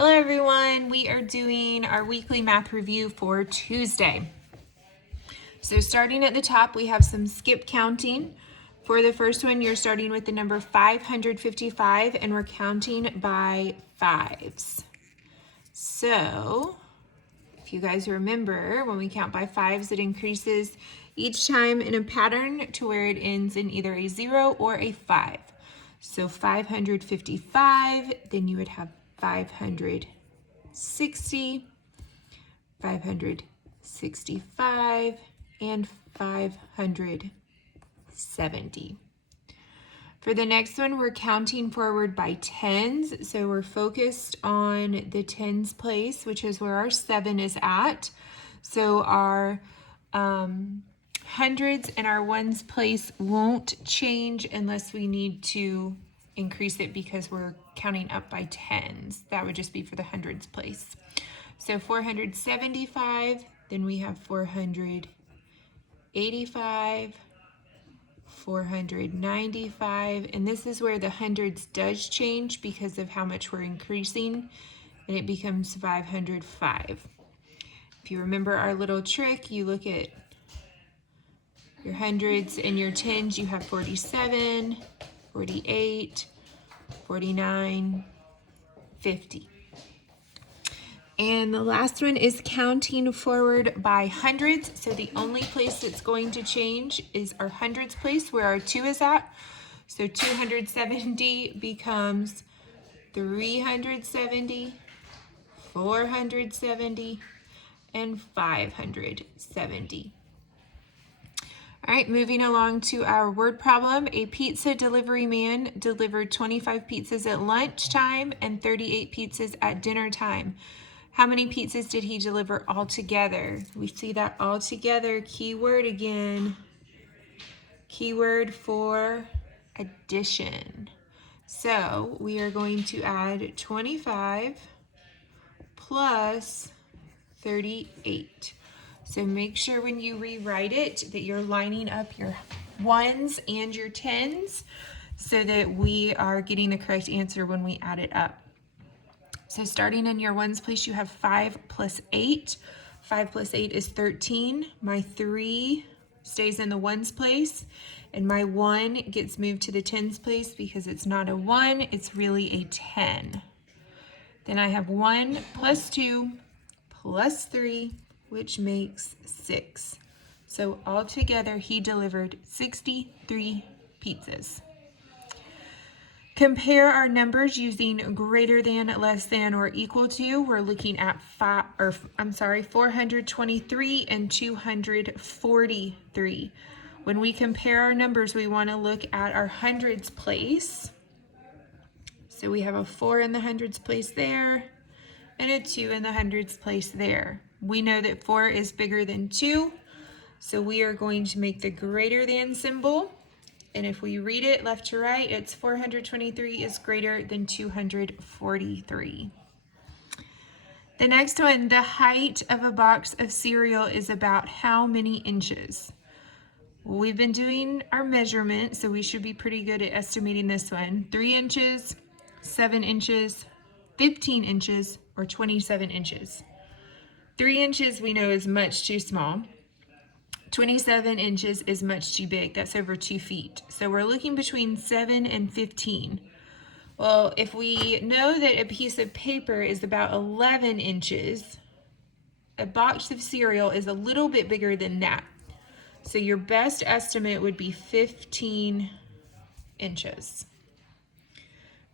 Hello everyone, we are doing our weekly math review for Tuesday. So starting at the top, we have some skip counting. For the first one, you're starting with the number 555 and we're counting by fives. So if you guys remember, when we count by fives, it increases each time in a pattern to where it ends in either a 0 or a 5. So 555, then you would have 560, 565, and 570. For the next one, we're counting forward by tens. So we're focused on the tens place, which is where our 7 is at. So our hundreds and our ones place won't change unless we need to increase it because we're counting up by tens. That would just be for the hundreds place. So 475, then we have 485, 495, and this is where the hundreds does change because of how much we're increasing, and it becomes 505. If you remember our little trick, you look at your hundreds and your tens, you have 47, 48, 49, 50. And the last one is counting forward by hundreds. So the only place that's going to change is our hundreds place where our 2 is at. So 270 becomes 370, 470, and 570. All right, moving along to our word problem. A pizza delivery man delivered 25 pizzas at lunchtime and 38 pizzas at dinner time. How many pizzas did he deliver altogether? We see that altogether keyword again. Keyword for addition. So we are going to add 25 plus 38. So make sure when you rewrite it that you're lining up your ones and your tens so that we are getting the correct answer when we add it up. So starting in your ones place, you have 5 plus 8. 5 plus 8 is 13. My 3 stays in the ones place, and my 1 gets moved to the tens place because it's not a 1, it's really a 10. Then I have 1 plus 2 plus 3, which makes 6. So altogether, he delivered 63 pizzas. Compare our numbers using greater than, less than, or equal to. We're looking at 423 and 243. When we compare our numbers, we want to look at our hundreds place. So we have a 4 in the hundreds place there, and a 2 in the hundreds place there. We know that 4 is bigger than 2, so we are going to make the greater than symbol. And if we read it left to right, it's 423 is greater than 243. The next one, the height of a box of cereal is about how many inches? We've been doing our measurement, so we should be pretty good at estimating this one. 3 inches, 7 inches, 15 inches, or 27 inches. 3 inches we know is much too small. 27 inches is much too big. That's over 2 feet. So we're looking between 7 and 15. Well, if we know that a piece of paper is about 11 inches, a box of cereal is a little bit bigger than that. So your best estimate would be 15 inches.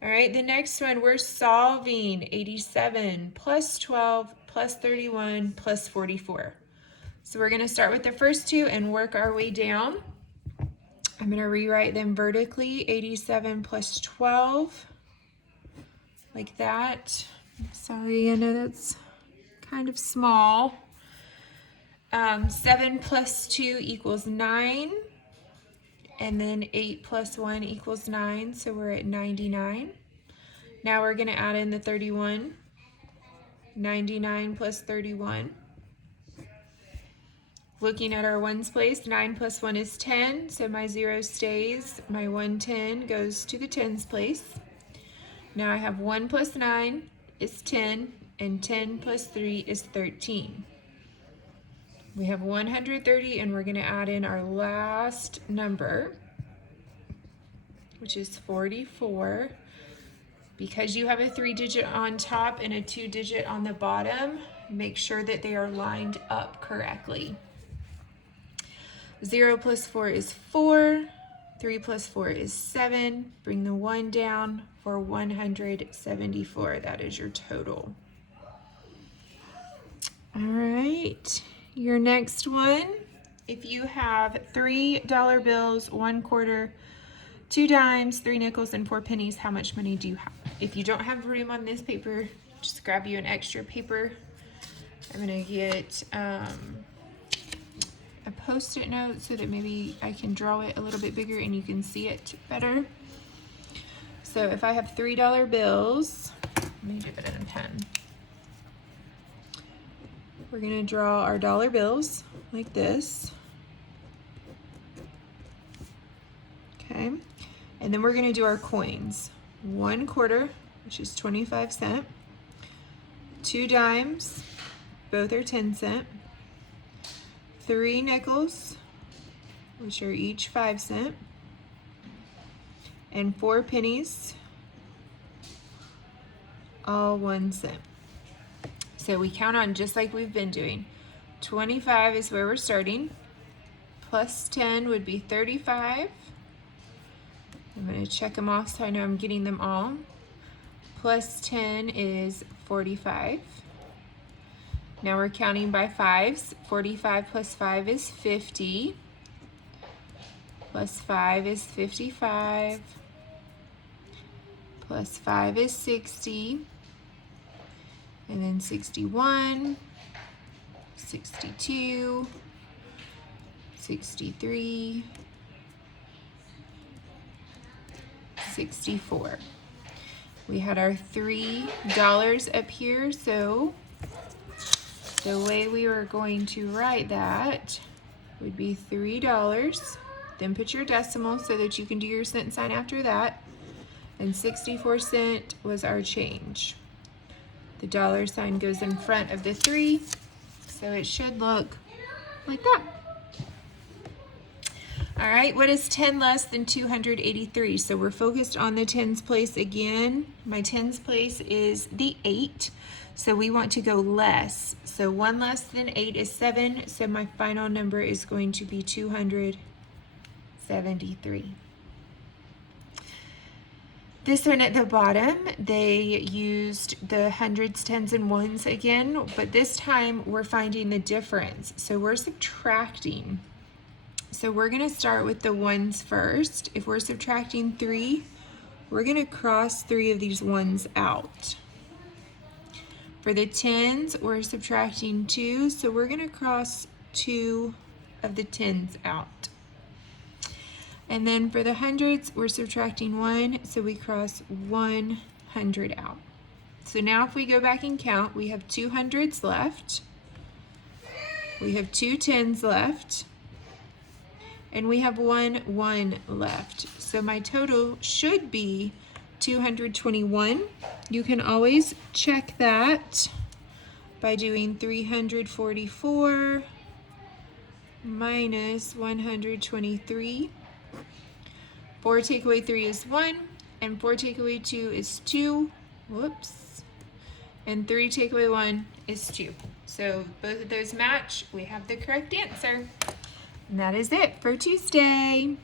All right, the next one, we're solving 87 plus 12 plus 31 plus 44. So we're going to start with the first two and work our way down. I'm going to rewrite them vertically. 87 plus 12, like that. Sorry, I know that's kind of small. 7 plus 2 equals 9. And then 8 plus 1 equals 9, so we're at 99. Now we're going to add in the 31. 99 plus 31. Looking at our ones place, 9 plus 1 is 10, so my 0 stays. My 110 goes to the tens place. Now I have 1 plus 9 is 10, and 10 plus 3 is 13. We have 130, and we're going to add in our last number, which is 44. Because you have a 3-digit on top and a 2-digit on the bottom, make sure that they are lined up correctly. 0 plus 4 is 4. 3 plus 4 is 7. Bring the 1 down for 174. That is your total. All right, your next one. If you have $3 bills, 1 quarter, 2 dimes, 3 nickels, and 4 pennies, how much money do you have? If you don't have room on this paper, just grab you an extra paper. I'm gonna get a Post-it note so that maybe I can draw it a little bit bigger and you can see it better. So if I have $3 bills, let me do it in a pen. We're gonna draw our dollar bills like this. Okay, and then we're gonna do our coins. 1 quarter, which is 25 cents. 2 dimes, both are 10 cents. 3 nickels, which are each 5 cents. And 4 pennies, all 1 cent. So we count on just like we've been doing. 25 is where we're starting. Plus 10 would be 35. I'm going to check them off so I know I'm getting them all. Plus 10 is 45. Now we're counting by 5s. 45 plus 5 is 50. Plus 5 is 55. Plus 5 is 60. And then 61, 62, 63, 64. We had our $3 up here, so the way we were going to write that would be $3. Then put your decimal so that you can do your cent sign after that. And 64 cents was our change. The dollar sign goes in front of the 3, so it should look like that. All right, what is 10 less than 283? So we're focused on the tens place again. My tens place is the 8, so we want to go less. So 1 less than 8 is 7, so my final number is going to be 273. This one at the bottom, they used the hundreds, tens, and ones again, but this time we're finding the difference. So we're subtracting. So we're gonna start with the ones first. If we're subtracting 3, we're gonna cross 3 of these ones out. For the tens, we're subtracting 2, so we're gonna cross 2 of the tens out. And then for the hundreds, we're subtracting 1, so we cross 100 out. So now if we go back and count, we have 2 hundreds left, we have 2 tens left, and we have 1 1 left. So my total should be 221. You can always check that by doing 344 minus 123. 4 take away 3 is 1, and 4 take away 2 is 2. Whoops. And 3 take away 1 is 2. So both of those match. We have the correct answer. And that is it for Tuesday.